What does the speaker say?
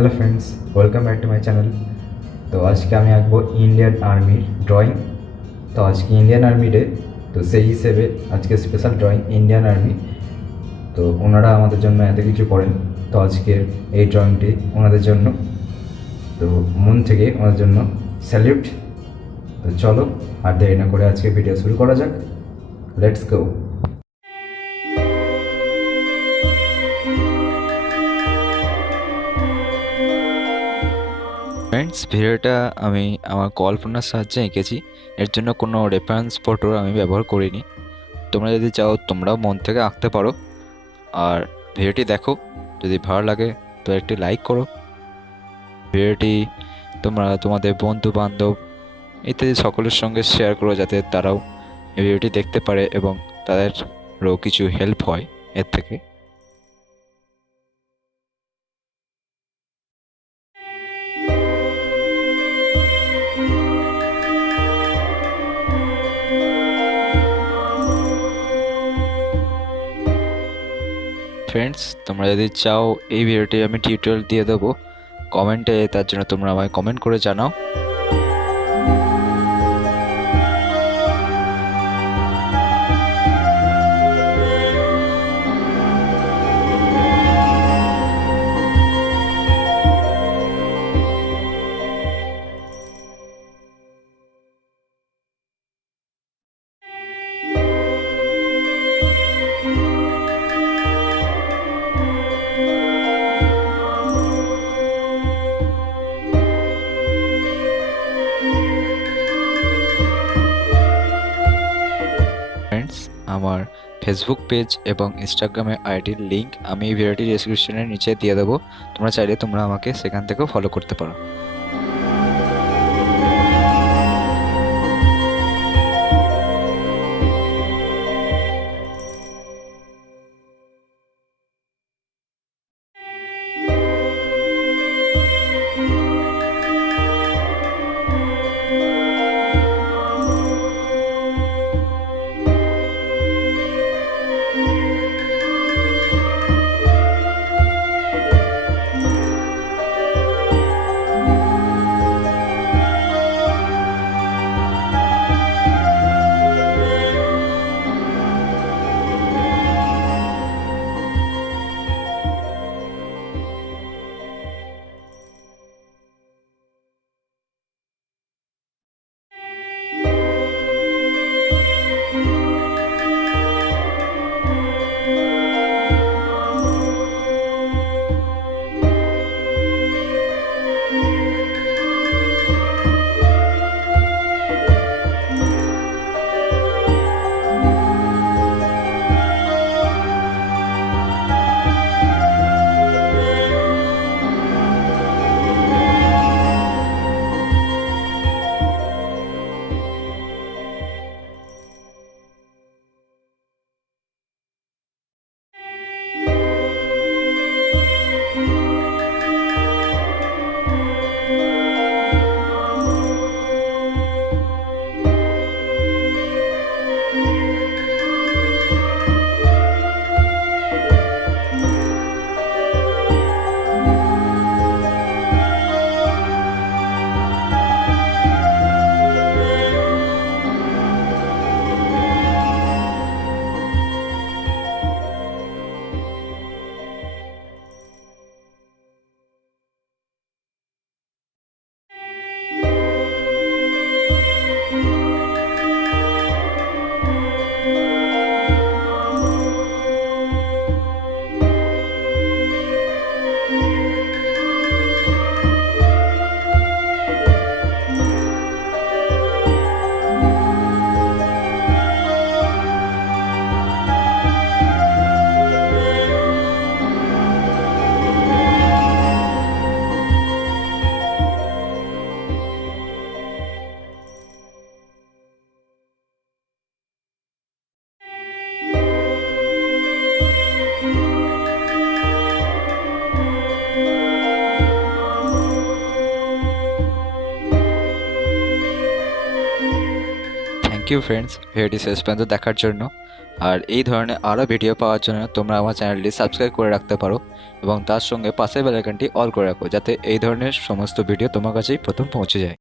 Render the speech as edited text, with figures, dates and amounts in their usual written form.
Hello friends, welcome back to my channel. तो आज के আমি আঁকবো ইন্ডিয়ান আর্মির ড্রয়িং। তো আজকে ইন্ডিয়ান আর্মি ডে, তো সেই হিসেবে আজকে স্পেশাল ড্রয়িং ইন্ডিয়ান আর্মি। তো ওনারা আমাদের জন্য এত কিছু করেন, তো আজকে এই ড্রয়িংটি ওনাদের জন্য। তো মন থেকে ওনাদের জন্য স্যালিউট। তো চলো আর দেরি না করে আজকে ভিডিও শুরু করা যাক। Let's go. ফ্রেন্ডস, ভিডিওটা আমি আমার কল্পনার সাহায্যে এঁকেছি। এর জন্য কোনো রেফারেন্স ফটো আমি ব্যবহার করিনি। তোমরা যদি চাও তোমরাও মন থেকে আঁকতে পারো। আর ভিডিওটি দেখো, যদি ভালো লাগে তো একটি লাইক করো। ভিডিওটি তোমরা তোমাদের বন্ধু বান্ধব ইত্যাদি সকলের সঙ্গে শেয়ার করো, যাতে তারাও এই ভিডিওটি দেখতে পারে এবং তাদেরও কিছু হেল্প হয় এর থেকে। ফ্রেন্ডস, তোমরা যদি চাও এই ভিডিওটি আমি টিউটোরিয়াল দিয়ে দেবো কমেন্টে, তার জন্য তোমরা আমায় কমেন্ট করে জানাও। ফ্রেন্ডস, আমার ফেসবুক পেজ এবং ইনস্টাগ্রামের আইডির লিঙ্ক আমি এই ভিডিওটি ডেসক্রিপশনের নিচে দিয়ে দেবো। তোমরা চাইলে তোমরা আমাকে সেখান থেকেও ফলো করতে পারো। থ্যাংক ইউ ফ্রেন্ডস, ভিডিওটি শেষ পর্যন্ত দেখার জন্য। আর এই ধরনের আরও ভিডিও পাওয়ার জন্য তোমরা আমার চ্যানেলটি সাবস্ক্রাইব করে রাখতে পারো এবং তার সঙ্গে পাশের বেল আইকনটি অল করে রাখো, যাতে এই ধরনের সমস্ত ভিডিও তোমার কাছেই প্রথম পৌঁছে যায়।